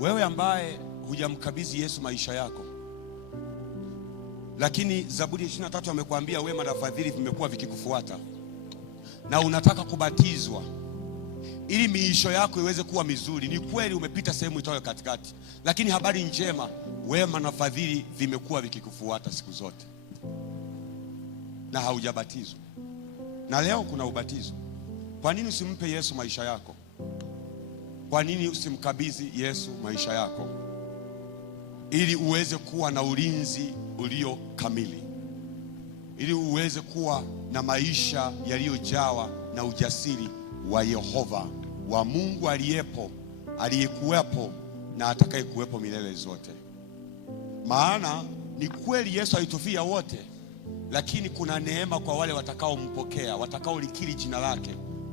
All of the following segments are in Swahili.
Wewe ambaye hujamkabidhi Yesu maisha yako, lakini Zaburi 23 amekwambia wema na fadhili vimekuwa vikikufuata, na unataka kubatizwa ili miisho yako iweze kuwa mizuri. Ni kweli umepita sehemu itoyo katikati, lakini habari njema, wema na fadhili vimekuwa vikikufuata siku zote na haujabatizwa. Na leo kuna ubatizo. Kwa nini usimpe Yesu maisha yako? Kwa nini usimkabidhi Yesu maisha yako ili uweze kuwa na ulinzi ulio kamili, ili uweze kuwa na maisha yaliyojawa na ujasiri wa Yehova, wa Mungu aliyepo, aliyekuwepo na atakayekuwepo milele zote. Maana ni kweli Yesu alitufia wote, lakini kuna neema kwa wale watakaompokea, watakaolikiri jina lake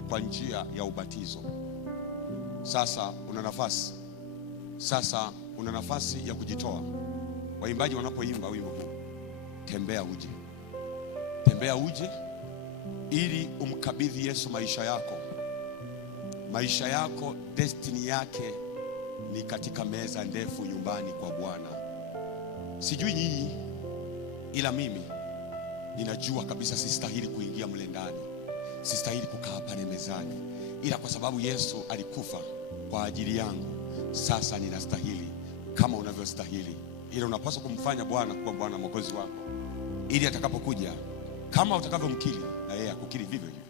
kwa njia ya ubatizo. Sasa una nafasi ya kujitoa. Waimbaji wanapoimba wimbo huu, tembea uje, tembea uje, ili umkabidhi Yesu maisha yako. Maisha yako, destiny yake ni katika meza ndefu nyumbani kwa Bwana. Sijui nyinyi, ila mimi ninajua kabisa sistahili kuingia mle ndani, sistahili kukaa pale mezani, ila kwa sababu Yesu alikufa kwa ajili yangu, sasa ninastahili kama unavyostahili. Ila unapaswa kumfanya Bwana kuwa Bwana Mwokozi wako, ili atakapokuja, kama utakavyomkiri, na yeye akukiri vivyo hivyo.